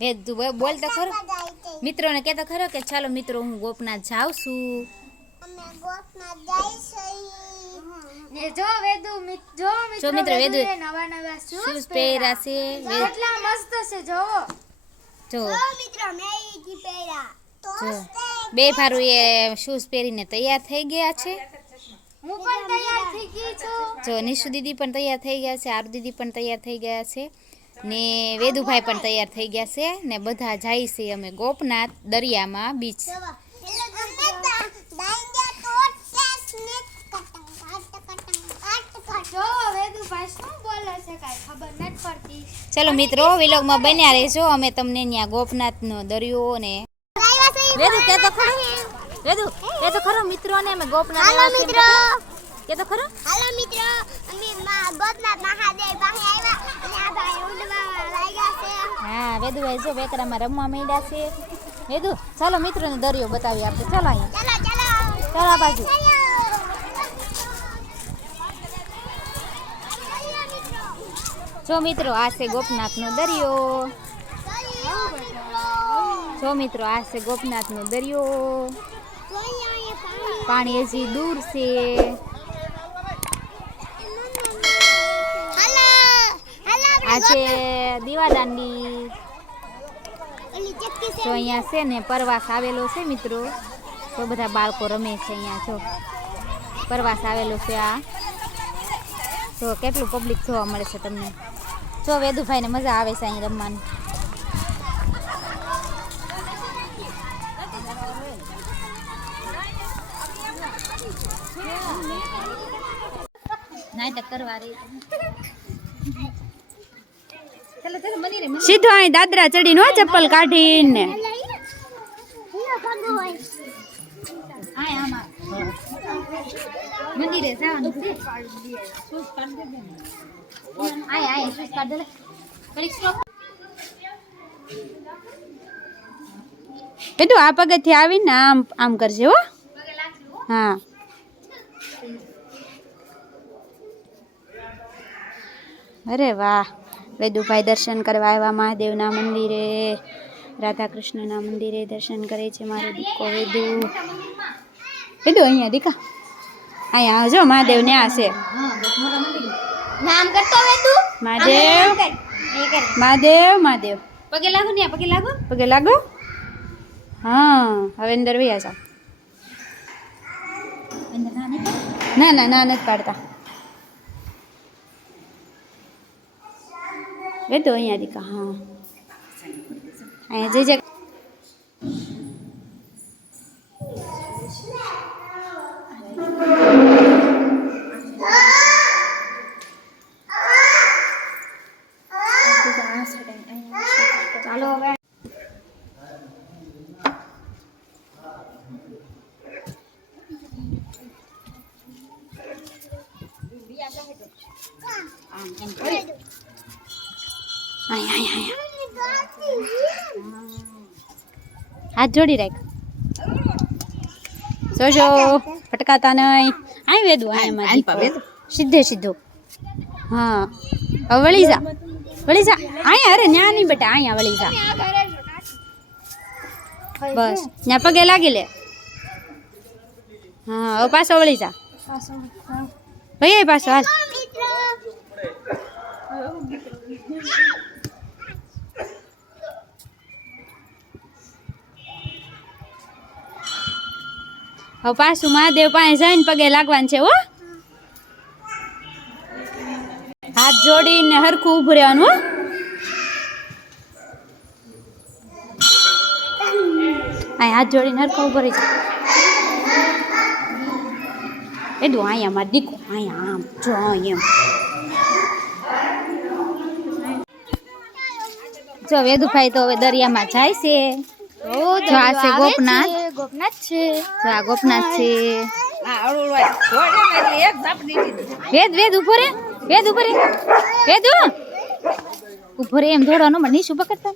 વેદ તું બોલ- તો ખરો. મિત્રોને કહેતો ખરો કે ચાલો મિત્રો હું ગોપનાથ જાઉં છું. અમે ગોપના જઈશું ને જો વેદુ જો જો મિત્રો વેદુ નવા નવા શૂઝ શૂઝ પહેર્યા. છે. કેટલા મસ્ત છે જોવો જો. મિત્રો મેં ઈ પહેર્યા તો જો બે ભારું એ શૂઝ પહેરીને તૈયાર થઈ ગયા છે. હું પણ તૈયાર થઈ ગઈ છું. જો નિશુ દીદી પણ તૈયાર થઈ ગયા છે આરુ દીદી પણ તૈયાર થઈ ગયા છે. ને વેદુભાઈ પણ તૈયાર થઈ ગયા છે ને બધા જાય છે અમે ગોપનાથ દરિયામાં બીચ ચલો મિત્રો વિલોગમાં બન્યા રહેજો. અમે તમને ત્યાં ગોપનાથનો દરિયો ને વેદુ કે તો ખરો. વેદુ કે તો ખરો. મિત્રો અમે ગોપનાથ હાલો આવ્યા છીએ એમ મિત્રો. કે તો ખરો. હાલો મિત્રો. અમે ગોપનાથ મહાદેવ પાસે આવ્યા. હા વેદુભાઈ જો બેકરામાં રમવા માંડ્યા છે. વેદુ ચાલો મિત્રોને દરિયો બતાવીએ આપણે. ચાલો અહીંયા. ચાલો ચાલો. ચાલો આ બાજુ. જો મિત્રો આ છે ગોપનાથનો દરિયો. જો મિત્રો આ છે ગોપનાથનો દરિયો. પાણી હજી દૂર છે. આ છે દીવાદાંડી જો અહીંયા છે ને પરવાસ આવેલો છે મિત્રો. તો બધા બાળકો રમે છે અહીંયા જો. પરવાસ આવેલો છે આ. જો કેટલું પબ્લિક જોવા મળે છે તમને. જો વેદુભાઈને મજા આવે છે અહીં રમવાની. નાટક કરવા રહી ચાલો ચાલો મંદિરે મંદિરે. સીધો અહીં દાદરા ચડીને હો ચપ્પલ કાઢીને. મંદિરે જવાનું છે. આય આય શૂઝ કાઢ દે લે. ઘડીક કીધું આ પગથિયે આવીને આમ આમ કરજે હો. હા. અરે વાહ. વેદુભાઈ દર્શન કરવા આવ્યા મહાદેવના મંદિરે. રાધાકૃષ્ણના મંદિરે દર્શન કરે છે મારો દીકો વેદુ. વેદુ અહીંયા દીકા અહીંયા આવજો મહાદેવ ને આ છે. નામ કરતો હે મહાદેવ. મહાદેવ મહાદેવ. પગે લાગો ને પગે લાગો. પગે લાગો? હા હવે અંદર વૈયા જાઓ? ના ના ના નથી પાડતા. એ તો અહીંયા દીકા હા અહીંયા જઈ જાય ચાલો હવે અહીંયા અહીંયા અહીંયા હાથ જોડી રાખ જોજો ફટકાતા નહીં આય વેદુ આય સીધે સીધો હા હવે વળી જા વળી જા અહીંયા અરે ન્યા નહીં બેટા અહીંયા વળી જા બસ ત્યાં પગે લાગી લે હા હવે પાછો વળી જા ભાઈ પાછો હાલ હવે પાછું મહાદેવ પાસે જઈને પગે લાગવાનું છે હો. હાથ જોડીને હરખું ઊભું રહેવાનું હો. અહીં હાથ જોડીને હરખું ઊભું રહી એ દો અહીંયા મારે દીકો અહીંયા આમ જો એમ. જો વેદુભાઈ તો હવે દરિયામાં જાય છે. જો આ છે ગોપનાથ. ગોપનાથ છે. જો આ ગોપનાથ છે. વેદ વેદ ઊભો રે વેદ ઊભો રે વેદ? ઊભો રે એમ ધોડવાનું મને શું પકડતા